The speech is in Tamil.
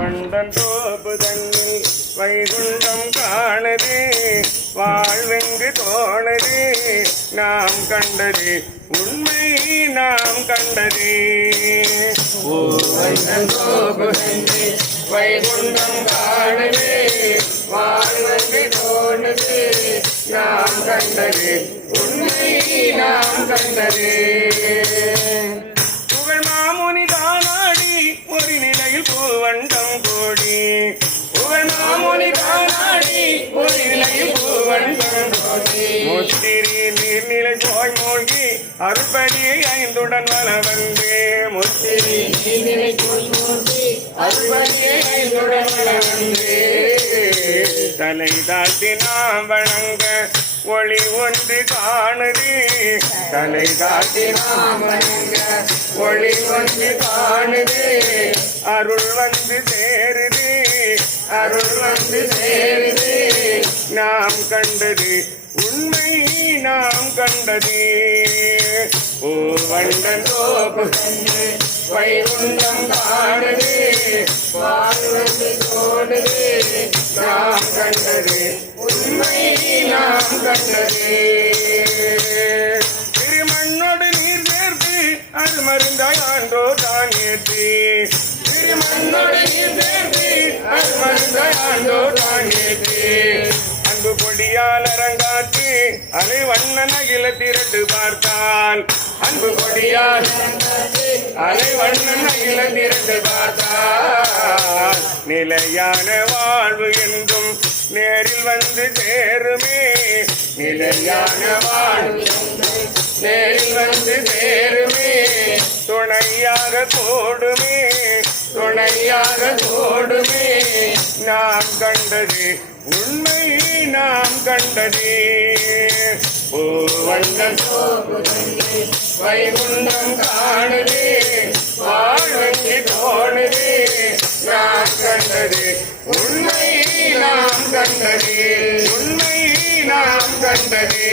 வண்டன் தோப்பு தன்னில் வைகுண்டம் காணது வாழ்வெங்கு தோணது நாம் கண்டது உண்மை நாம் கண்டது வண்டன் தோப்பு தன்னில் வைகுண்டம் காணது வாழ்வெங்கு தோணது நாம் கண்டது உண்மை நாம் கண்டது புகழ் மாமுனி தானாடி ஒரு நிலையில் பூவண்டம் கோடி புகழ் மாமுனி தானாடி ஒரு நிலையில் பூவண்டம் கோடி முத்திரி நீர்நிலை போய் மூழ்கி அருள்படியை ஐந்துடன் வர வந்து முத்திரி நீர்நிலை போய் மூழ்கி அருள்படியை ஐந்துடன் வர வந்து தலை தாழ்த்தி நாம் வணங்க ஒளி ஒன்று காணுது தலை தாழ்த்தி நாம் வணங்க ஒளி ஒன்று காணுது அருள் வந்து சேருது அருள் வந்து சேருது நாம் கண்டது உண்மை நாம் கண்டது வண்டன் தோப்பு வைகுண்டம் காணுது வாழ்வது தோணுது நாம் கண்டது உண்மை நாம் கண்டது திருமண்ணோடு நீர் சேர்த்து அது மருந்தாய் ஆண்டோ தான் ஏற்றி திருமண்ணோடு நீர் சேர்த்து அது மருந்தாய் ஆண்டோ தான் ஏற்றி அன்பு கொடியால் அரங்காத்து அலை வண்ணன் அகில திரட்டு பார்த்தால் அன்பு கொடியால் அலை வண்ணன் அகில திரட்டு பார்த்தால் நிலையான வாழ்வு என்றும் நேரில் வந்து சேருமே நிலையான வாழ்வு நேரில் வந்து சேருமே துணையாக கூடுமே துணையாக கூடுமே நாம் கண்டது உண்மை நாம் கண்டது வண்ணன் வைகுண்டம் காணுது வாழ்வெங்கு தோணுது நாம் கண்டது உண்மை நாம் கண்டது உண்மை நாம் கண்டது